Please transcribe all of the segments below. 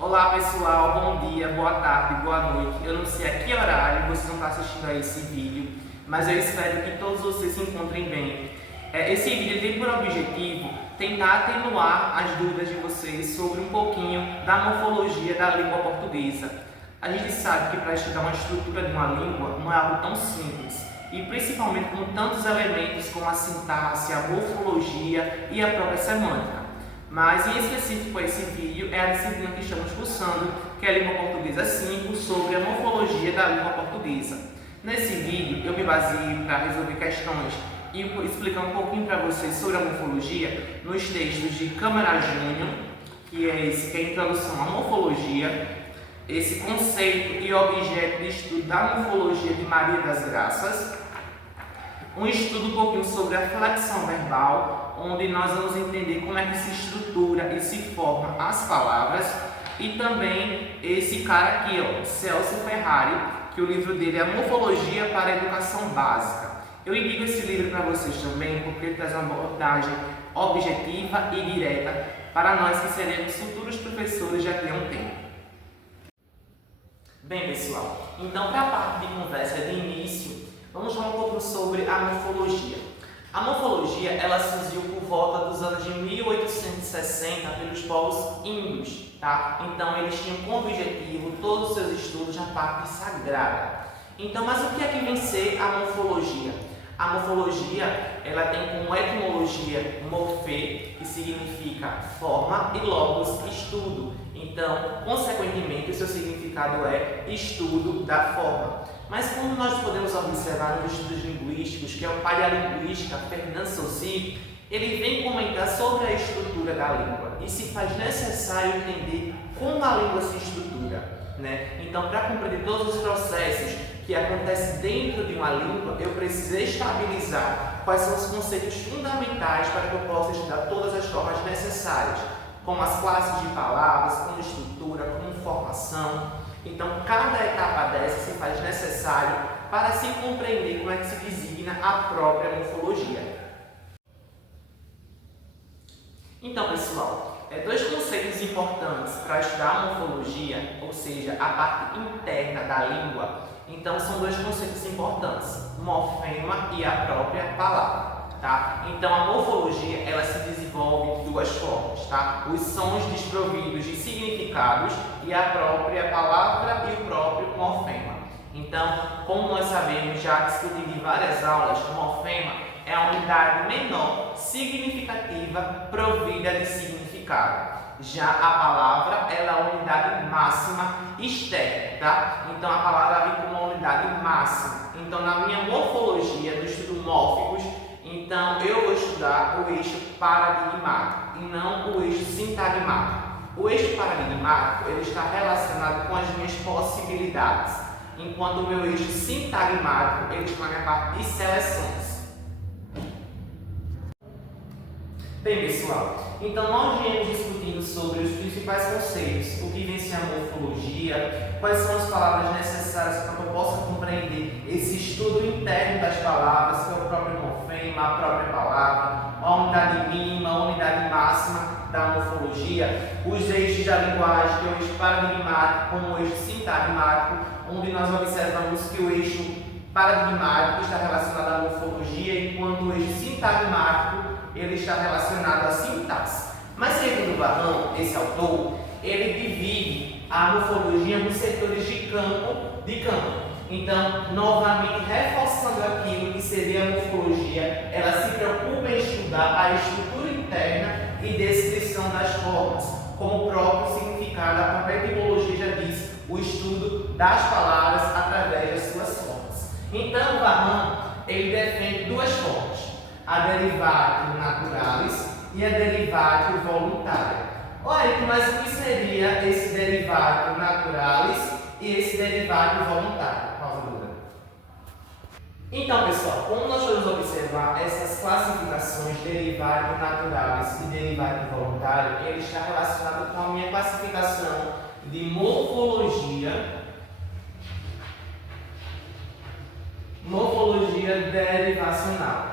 Olá pessoal, bom dia, boa tarde, boa noite. Eu não sei a que horário vocês vão estar assistindo a esse vídeo, mas eu espero que todos vocês se encontrem bem. Esse vídeo tem por objetivo tentar atenuar as dúvidas de vocês sobre um pouquinho da morfologia da língua portuguesa. A gente sabe que para estudar uma estrutura de uma língua não é algo tão simples, e principalmente com tantos elementos como a sintaxe, a morfologia e a própria semântica. Mas em específico esse vídeo é a disciplina que estamos cursando, que é a Língua Portuguesa 5, sobre a morfologia da língua portuguesa. Nesse vídeo eu me baseei para resolver questões e explicar um pouquinho para vocês sobre a morfologia nos textos de Câmara Júnior, que é esse que é a introdução à morfologia, esse conceito e objeto de estudo da morfologia de Maria das Graças, um estudo um pouquinho sobre a flexão verbal, onde nós vamos entender como é que se estrutura e se forma as palavras, e também esse cara aqui, Celso Ferrari, que o livro dele é Morfologia para a Educação Básica. Eu indico esse livro para vocês também, porque ele traz uma abordagem objetiva e direta para nós que seremos futuros professores daqui a um tempo. Bem, pessoal, então para a parte de conversa de início, vamos falar um pouco sobre a morfologia. A morfologia ela surgiu por volta dos anos de 1860 pelos povos índios, tá? Então eles tinham como objetivo todos os seus estudos na parte sagrada. Então, mas o que é que vem ser a morfologia? A morfologia ela tem como etimologia morfê, que significa forma, e logos, estudo. Então, consequentemente, o seu significado é estudo da forma. Mas como nós podemos observar nos estudos linguísticos, que é o pai da linguística, Fernand Saussure, ele vem comentar sobre a estrutura da língua e se faz necessário entender como a língua se estrutura, né? Então, para compreender todos os processos que acontecem dentro de uma língua, eu preciso estabilizar quais são os conceitos fundamentais para que eu possa estudar todas as formas necessárias, como as classes de palavras, como estrutura, como formação. Então, cada etapa dessa se faz necessário para se compreender como é que se designa a própria morfologia. Então, pessoal, dois conceitos importantes para estudar a morfologia, ou seja, a parte interna da língua. Então, são dois conceitos importantes, morfema e a própria palavra. Tá? Então, a morfologia ela se desenvolve de duas formas, tá? Os sons desprovidos de significados e a própria palavra e o próprio morfema. Então, como nós sabemos, já discutido em várias aulas, o morfema é a unidade menor significativa provida de significado. Já a palavra ela é a unidade máxima externa, tá? Então, a palavra vem como uma unidade máxima. Então, na minha morfologia do estudo mórficos, então, eu vou estudar o eixo paradigmático e não o eixo sintagmático. O eixo paradigmático ele está relacionado com as minhas possibilidades, enquanto o meu eixo sintagmático ele está na minha parte de seleções. Bem, pessoal, então nós viemos discutindo sobre os principais conceitos, o que vem ser a morfologia, quais são as palavras necessárias para que eu possa compreender esse estudo interno das palavras, que é o próprio morfema, a própria palavra, a unidade mínima, a unidade máxima da morfologia, os eixos da linguagem, que é o eixo paradigmático, como o eixo sintagmático, onde nós observamos que o eixo paradigmático está relacionado à morfologia, enquanto o eixo sintagmático ele está relacionado à sintaxe. Mas segundo Varrão, esse autor, ele divide a morfologia nos setores de campo. Então, novamente reforçando aquilo que seria a morfologia, ela se preocupa em estudar a estrutura interna e descrição das formas, como o próprio significado, a própria etimologia já diz, o estudo das palavras através das suas formas. Então, Varrão, ele defende duas formas, a derivatio naturalis e a derivatio voluntaria. Olha, mas o que seria esse derivatio naturalis e esse derivatio voluntário? Pausa dúvida. Então, pessoal, como nós podemos observar, essas classificações derivatio naturalis e derivatio voluntário, ele está relacionado com a minha classificação de morfologia derivacional.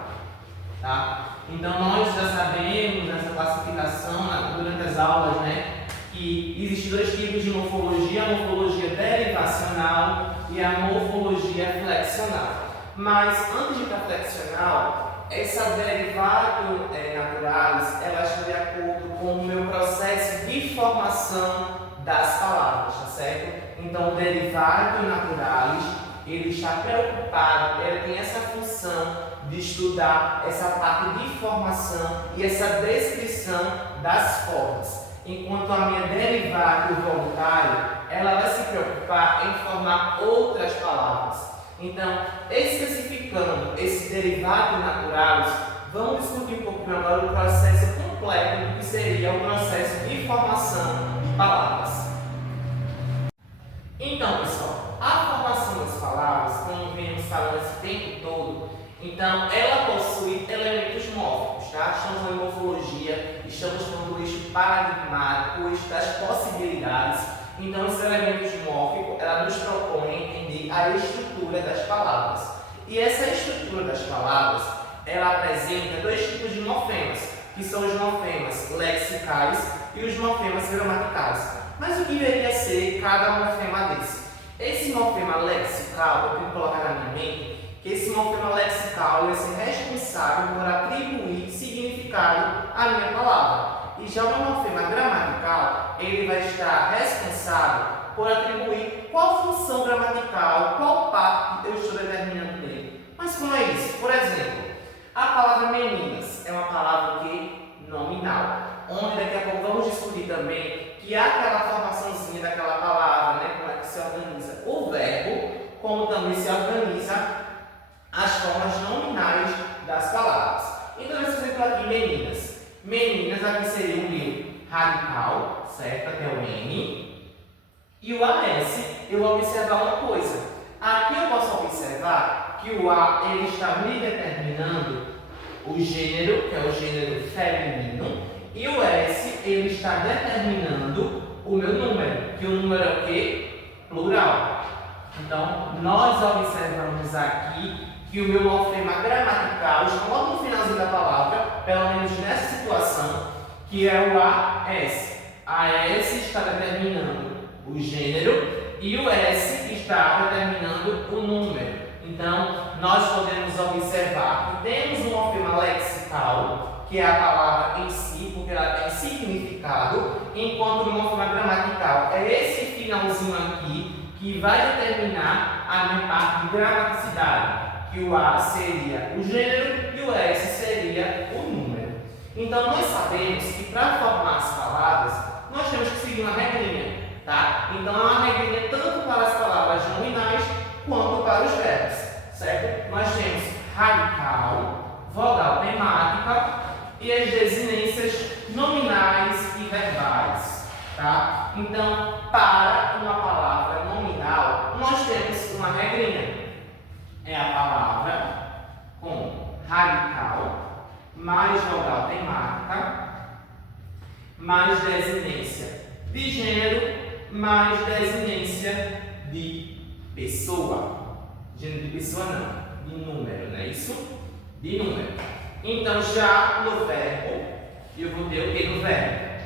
Tá? Então, nós já sabemos nessa classificação, durante as aulas, né, que Existem dois tipos de morfologia, a morfologia derivacional e a morfologia flexional. Mas antes de ir para a flexional, essa derivado naturalis, ela está de acordo com o meu processo de formação das palavras, tá certo? Então, o derivado naturalis, ele está preocupado, ele tem essa função de estudar essa parte de formação e essa descrição das formas. Enquanto a minha derivada voluntária, ela vai se preocupar em formar outras palavras. Então, especificando esse derivado naturalis, vamos discutir um pouquinho agora o processo completo do que seria o processo de formação de palavras. Então, pessoal, a formação das palavras, como vemos falando esse tempo todo, então ela possui elementos mórficos, tá? Estamos falando de morfologia, estamos falando do eixo paradigmático, o eixo das possibilidades. Então, esses elementos mórficos, ela nos propõe entender a estrutura das palavras. E essa estrutura das palavras, ela apresenta dois tipos de morfemas, que são os morfemas lexicais e os morfemas gramaticais. Mas o que deveria ser cada morfema desse? Esse morfema lexical, eu tenho que colocar na minha mente, que esse morfema lexical vai ser responsável por atribuir significado à minha palavra. E já o morfema gramatical, ele vai estar responsável por atribuir qual função gramatical, qual parte eu estou determinando nele. Mas como é isso? Por exemplo, a palavra meninas é uma palavra que nominal, onde daqui a pouco vamos discutir também que há aquela formaçãozinha daquela palavra, né, como é que se organiza o verbo, como também se organiza as formas nominais das palavras. Então, esse exemplo aqui, meninas. Meninas aqui seria o meu radical, certo? Até o N. E o AS, eu vou observar uma coisa. Aqui eu posso observar que o A, ele está me determinando o gênero, que é o gênero feminino, e o S, ele está determinando o meu número, que o número é o quê? Plural. Então, nós observamos aqui que o meu morfema gramatical está logo no finalzinho da palavra, pelo menos nessa situação, que é o AS. AS está determinando o gênero e o S está determinando o número. Então, nós podemos observar que temos um morfema lexical, que é a palavra em si, porque ela tem significado, enquanto o morfema gramatical é esse finalzinho aqui, que vai determinar a minha parte de gramaticidade, que o A seria o gênero e o S seria o número. Então, nós sabemos que para formar as palavras, nós temos que seguir uma regrinha, tá? Então, é uma regrinha tanto para as palavras nominais quanto para os verbos, certo? Nós temos radical, vogal temática e as desinências nominais e verbais, tá? Então, para uma palavra nominal, nós temos uma regrinha. É a palavra com radical, mais vogal temática, mais desinência de gênero, mais desinência de pessoa. Gênero de pessoa não, de número, não é isso? De número. Então, já no verbo, eu vou ter o que no verbo?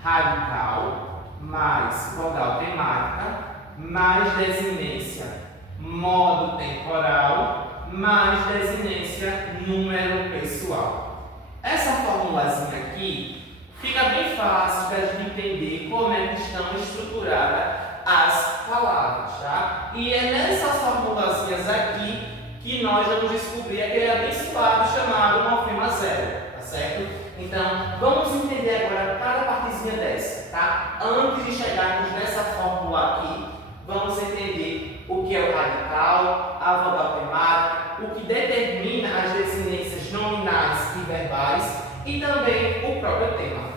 Radical, mais vogal temática, mais desinência modo temporal, mais desinência número pessoal. Essa formulazinha aqui fica bem fácil para a gente entender como é que estão estruturadas as palavras, tá? E é nessas formulazinhas aqui que nós vamos descobrir aquele abençoado chamado morfema zero, tá certo? Então, vamos entender agora cada partezinha dessa, tá? Antes de chegarmos nessa fórmula aqui, vamos entender o que é o radical, a vogal temática, o que determina as desinências nominais e verbais e também o próprio tema.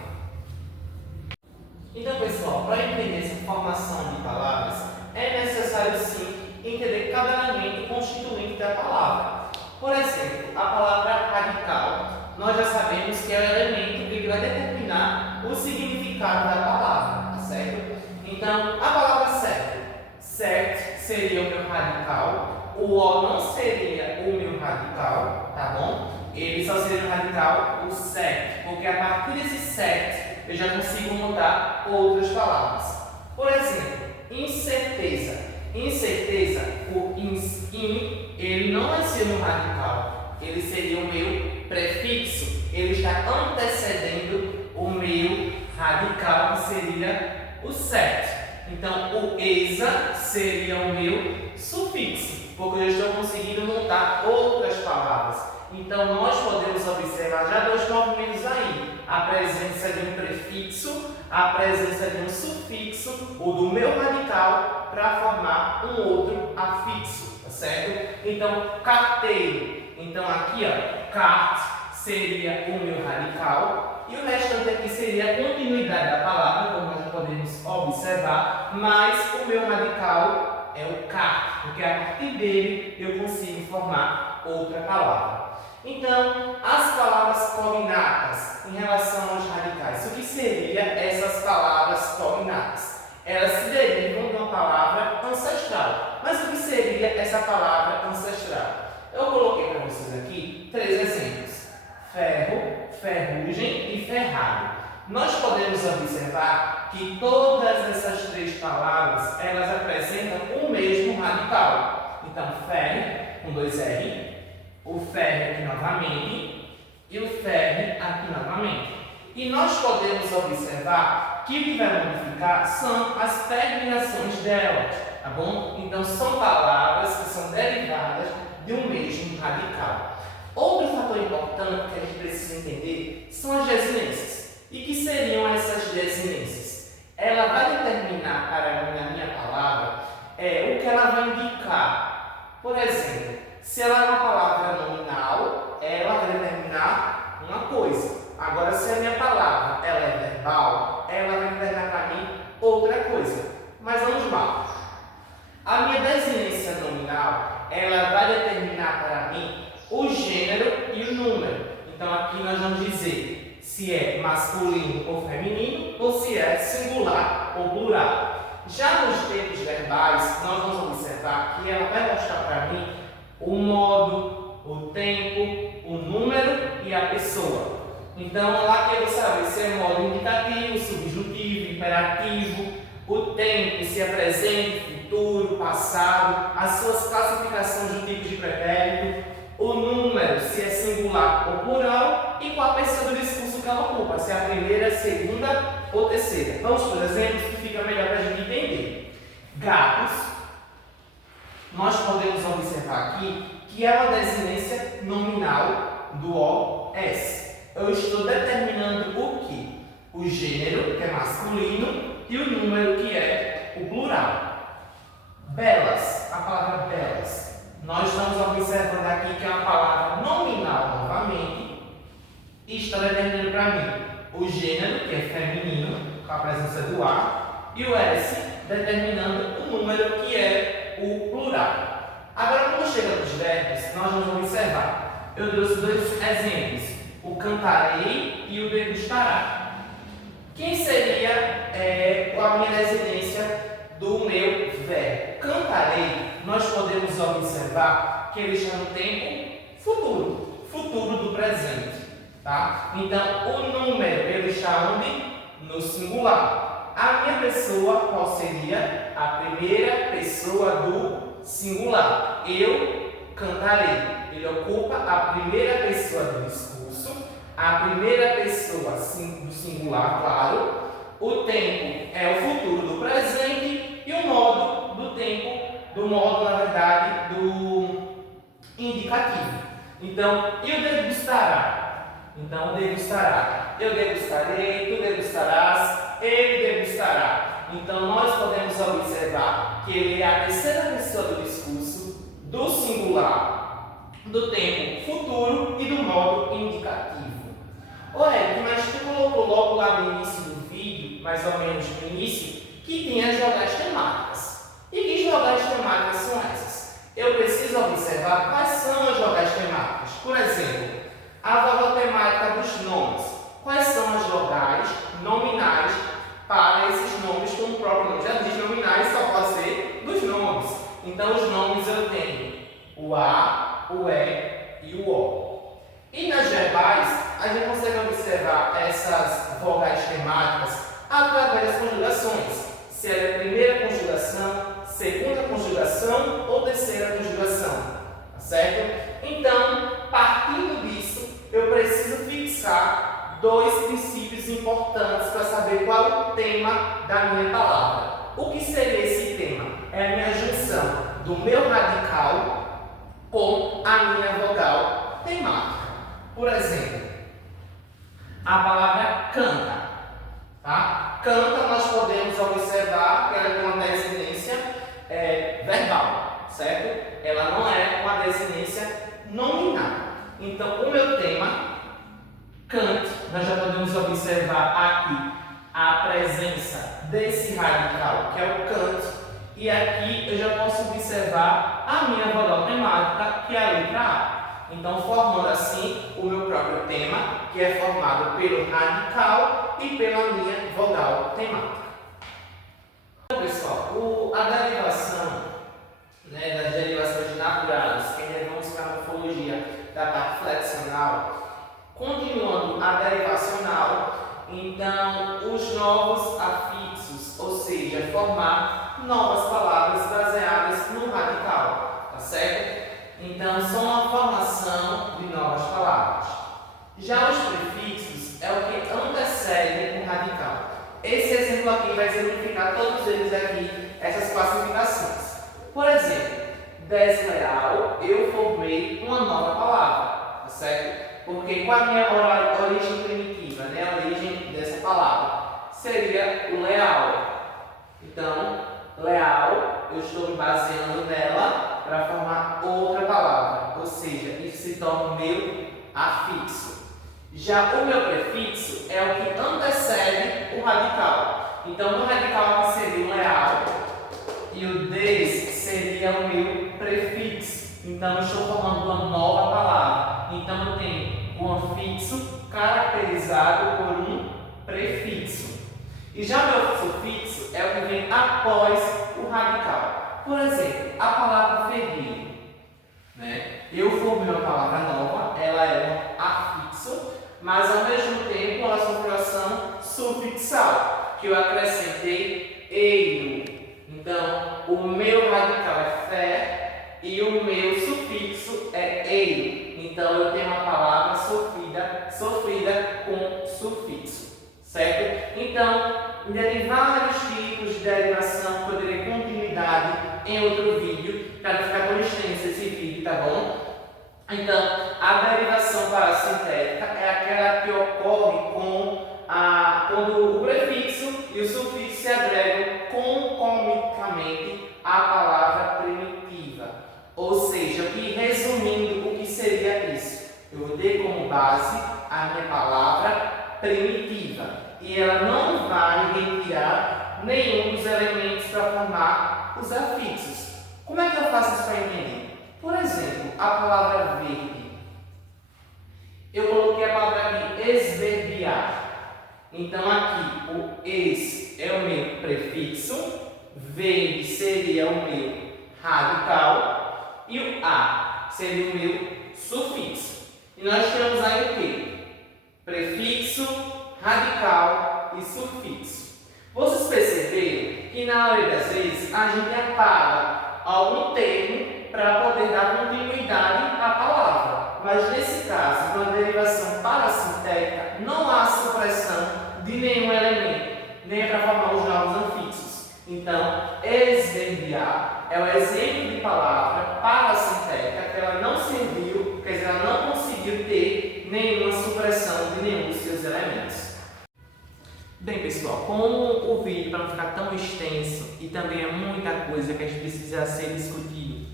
Então, pessoal, para entender essa formação de palavras, é necessário sim entender cada elemento constituinte da palavra. Por exemplo, a palavra radical, nós já sabemos que é o elemento que vai determinar o significado da palavra, tá certo? Então, a palavra certo. Certo seria o meu radical, o O não seria o meu radical, tá bom? Ele só seria o radical, o certo, porque a partir desse certo eu já consigo montar outras palavras. Por exemplo, incerteza. Incerteza, o in, ele não vai ser um radical, ele seria o meu prefixo, ele está antecedendo o meu radical, que seria o certo. Então, o exa seria o meu sufixo, porque eu estou conseguindo montar outras palavras. Então, nós podemos observar já dois movimentos aí: a presença de um prefixo, a presença de um sufixo, o do meu radical, para formar um outro afixo, tá certo? Então, carteiro. Então, aqui, ó, cart seria o meu radical. E o restante aqui seria a continuidade da palavra, como nós podemos observar, mas o meu radical é o car, porque a partir dele eu consigo formar outra palavra. Então, as palavras cognatas em relação aos radicais, o que seria essas palavras cognatas? Elas se derivam de uma palavra ancestral. Mas o que seria essa palavra ancestral? Eu coloquei para vocês aqui 3 exemplos: ferro, ferrugem e ferrado. Nós podemos observar que todas essas 3 palavras, elas apresentam o mesmo radical. Então, ferro, com 2 R, o ferro aqui novamente e o ferro aqui novamente. E nós podemos observar que o que vai modificar são as terminações delas, tá bom? Então, são palavras que são derivadas de um mesmo radical. Outro fator importante que a gente precisa entender são as desinências. E que seriam essas desinências? Ela vai determinar para a minha palavra o que ela vai indicar. Por exemplo, se ela é uma palavra nominal, ela vai determinar uma coisa. Agora, se a minha palavra ela é verbal, ela vai determinar para mim outra coisa. Mas vamos lá. A minha desinência nominal, ela vai determinar para mim o gênero e o número. Então, aqui nós vamos dizer se é masculino ou feminino, ou se é singular ou plural. Já nos tempos verbais, nós vamos observar que ela vai mostrar para mim o modo, o tempo, o número e a pessoa. Então, lá que eu vou saber se é modo indicativo, subjuntivo, imperativo, o tempo, se é presente, futuro, passado, as suas classificações do tipo de pretérito, o número, se é singular ou plural, e qual a pessoa do discurso que ela ocupa, se é a primeira, segunda ou terceira. Vamos por exemplos que fica melhor para a gente entender. Gatos, nós podemos observar aqui que é uma desinência nominal do OS. Eu estou determinando o que? O gênero, que é masculino, e o número, que é o plural. Belas, a palavra belas. Nós estamos observando aqui que é uma palavra nominal novamente e está determinando para mim o gênero, que é feminino, com a presença do A, e o S determinando o número, que é o plural. Agora, quando chega nos verbos, nós vamos observar. Eu trouxe 2 exemplos: o cantarei e o degustará. Quem seria a minha desinência do meu verbo? Cantarei, nós podemos observar que ele está no tempo futuro, futuro do presente, tá? Então, o número, ele está onde? No singular. A minha pessoa, qual seria? A primeira pessoa do singular. Eu cantarei. Ele ocupa a primeira pessoa do discurso, a primeira pessoa do singular, claro. O tempo é o futuro do presente e o modo do tempo, na verdade, do indicativo. Então, eu degustará. Então, degustará. Eu degustarei, tu degustarás, ele degustará. Então, nós podemos observar que ele é a terceira pessoa do discurso, do singular, do tempo futuro e do modo indicativo. Ô Eric, mas tu colocou logo lá no início do vídeo, mais ou menos no início, que tem as vogais temáticas. E que vogais temáticas são essas? Eu preciso observar quais são as vogais temáticas. Por exemplo, a vogal temática dos nomes. Quais são as vogais nominais para esses nomes, como o próprio nome já diz, nominais só pode ser dos nomes. Então, os nomes eu tenho o A, o E e o O. E nas verbais, a gente consegue observar essas vogais temáticas através das conjugações. Se ela é primeira conjugação, segunda conjugação ou terceira conjugação, tá certo? Então, partindo disso, eu preciso fixar dois princípios importantes para saber qual é o tema da minha palavra. O que seria esse tema? É a minha junção do meu radical com a minha vogal temática. Por exemplo, a palavra canta. Tá? Canta, nós podemos observar que ela tem uma desinência verbal, certo? Ela não é uma desinência nominal. Então, o meu tema, cante, nós já podemos observar aqui a presença desse radical, que é o cante, e aqui eu já posso observar a minha vogal temática, que é a letra A. Então, formando assim o meu próprio tema, que é formado pelo radical e pela minha vogal temática. Então, pessoal, a derivação, das derivações naturais, que levamos para a morfologia da parte flexional, continuando a derivacional, então os novos afixos, ou seja, formar novas palavras baseadas no radical, tá certo? Então, são uma formação de novas palavras. Já os prefixos é o que antecede o radical. Esse exemplo aqui vai exemplificar todos eles aqui, essas classificações. Por exemplo, desleal, eu formei uma nova palavra, tá certo? Porque qual a minha origem primitiva, a origem dessa palavra? Seria o leal. Então, leal, eu estou me baseando nela para formar outra palavra, ou seja, isso se torna o meu afixo. Já o meu prefixo é o que antecede o radical. Então, o radical aqui seria o leal e o des seria o meu prefixo. Então, eu estou formando uma nova palavra. Então, eu tenho um afixo caracterizado por um prefixo. E já o meu sufixo é o que vem após o radical. Por exemplo, a palavra ferir. Eu formei uma palavra nova, ela é um afixo, mas ao mesmo tempo ela sofreu ação sufixal, que eu acrescentei eiro. Então, o meu radical é fé e o meu sufixo é eiro. Então, eu tenho uma palavra sofrida com sufixo, certo? Então, ainda tem vários tipos de derivação que eu terei continuidade em outro vídeo, para não ficar tão extenso esse vídeo, tá bom? Então, a derivação parassintética é aquela que ocorre quando o prefixo e o sufixo se agregam concomitantemente à palavra primitiva. Ou seja, resumindo, o que seria isso? Eu vou ter como base a minha palavra primitiva e ela não vai retirar nenhum dos elementos para formar os afixos. Como é que eu faço isso para entender? Por exemplo, a palavra verde. Eu coloquei a palavra aqui, esverdear. Então, aqui, o es é o meu prefixo, verde seria o meu radical e o a seria o meu sufixo. E nós temos aí o quê? Prefixo, radical e sufixo. Vocês perceberam que na maioria das vezes a gente apaga algum termo para poder dar continuidade à palavra. Mas nesse caso, na derivação parassintética, não há supressão de nenhum elemento, nem para formar os novos afixos. Então, esverdear é o exemplo de palavra parassintética que ela não serviu, quer dizer, ela não conseguiu ter nenhuma supressão de nenhum dos seus elementos. Bem, pessoal, como o vídeo para não ficar tão extenso e também é muita coisa que a gente precisa ser discutido,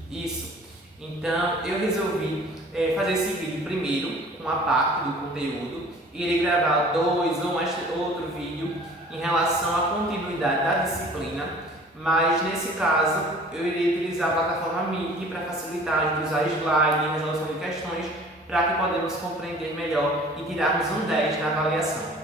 então eu resolvi fazer esse vídeo primeiro com a parte do conteúdo e irei gravar dois ou mais outro vídeo em relação à continuidade da disciplina, mas nesse caso eu irei utilizar a plataforma Meet para facilitar de usar slide e resolução de questões para que podemos compreender melhor e tirarmos um 10 na avaliação.